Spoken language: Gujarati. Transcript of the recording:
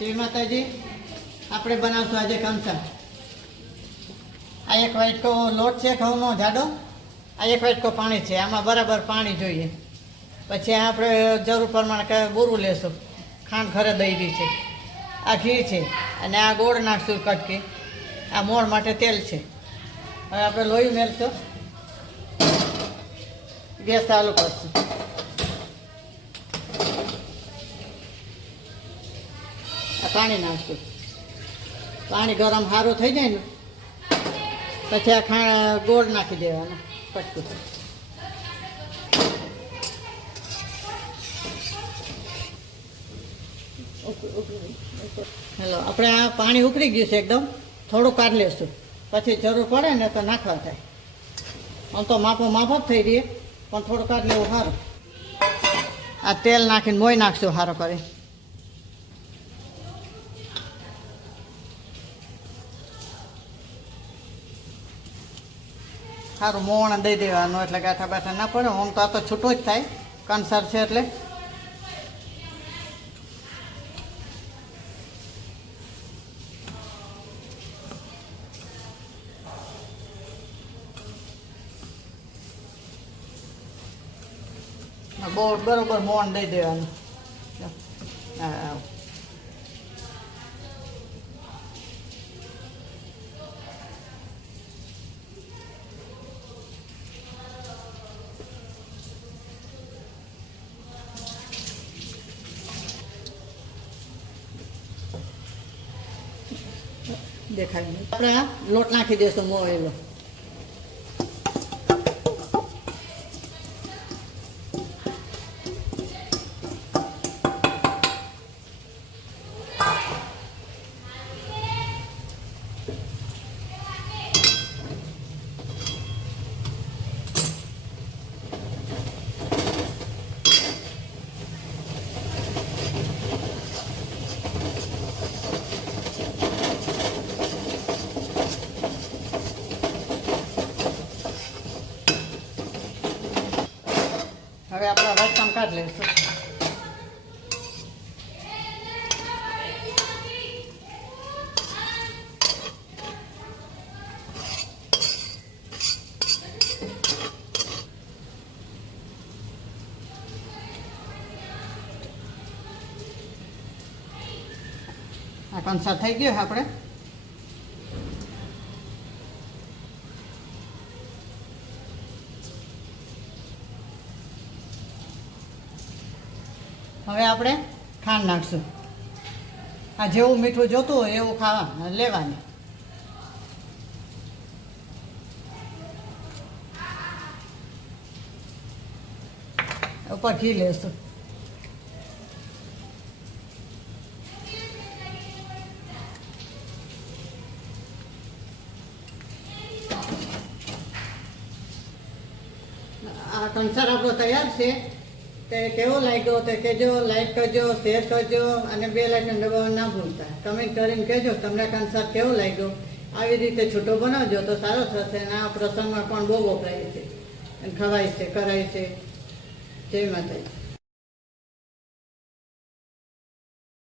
જય માતાજી, આપણે બનાવશું આજે કંસા આ એક વાટકો લોટ છે, ઘઉંનો જાડો. આ એક વાટકો પાણી છે, આમાં બરાબર પાણી જોઈએ. પછી આપણે જરૂર પ્રમાણે બોરું લેશું. ખાંડ ઘરે દઈ છે. આ ઘી છે, અને આ ગોળ નાખશું કટકી. આ મોણ માટે તેલ છે. હવે આપણે લોહી મેળશું ગેસ ચાલુ કરશું. પાણી નાખશું પાણી ગરમ સારું થઈ જાય ને, પછી આ ખાણ ગોળ નાખી દેવાનો, પટકું. હેલો, આપણે આ પાણી ઉકળી ગયું છે એકદમ. થોડું કાઢી લેશું. પછી જરૂર પડે ને તો નાખવા થાય. આમ તો માપો માપ જ થઈ રહીએ પણ થોડું કાઢી લેવું સારું. આ તેલ નાખીને મોઈ નાખશું સારો કરી સારું મોણ દઈ દેવાનું એટલે ગાંઠા બાઠા ના પડે. આમ તો આ તો છૂટું જ થાય. કંસાર છે એટલે. બહુ બરોબર મોણ દઈ દેવાનું. દેખાય આપણે લોટ નાખી દઈશું મોયેલો હવે આપણે વાટકામ કાઢી આ કંસાર થઈ ગયો આપણે? હવે આપણે ખાંડ નાખશું. આ જેવું મીઠું જોતું હોય એવું ખાવા, લેવાની. ઉપર ઘી લેશું. આ કંસાર આપણો તૈયાર છે. તે કેવો લાગ્યો તે કહેજો લાઈક કરજો શેર કરજો અને બે લાઈકને દબાવવા ના ભૂલતા. કમેન્ટ કરીને કહેજો તમને કંસાર કેવો લાગ્યો? આવી રીતે છૂટો બનાવજો તો સારો થશે અને આ પ્રસંગમાં પણ બહુ વપરાય છે. અને ખવાય છે, કરાય છે. જય માતાજી.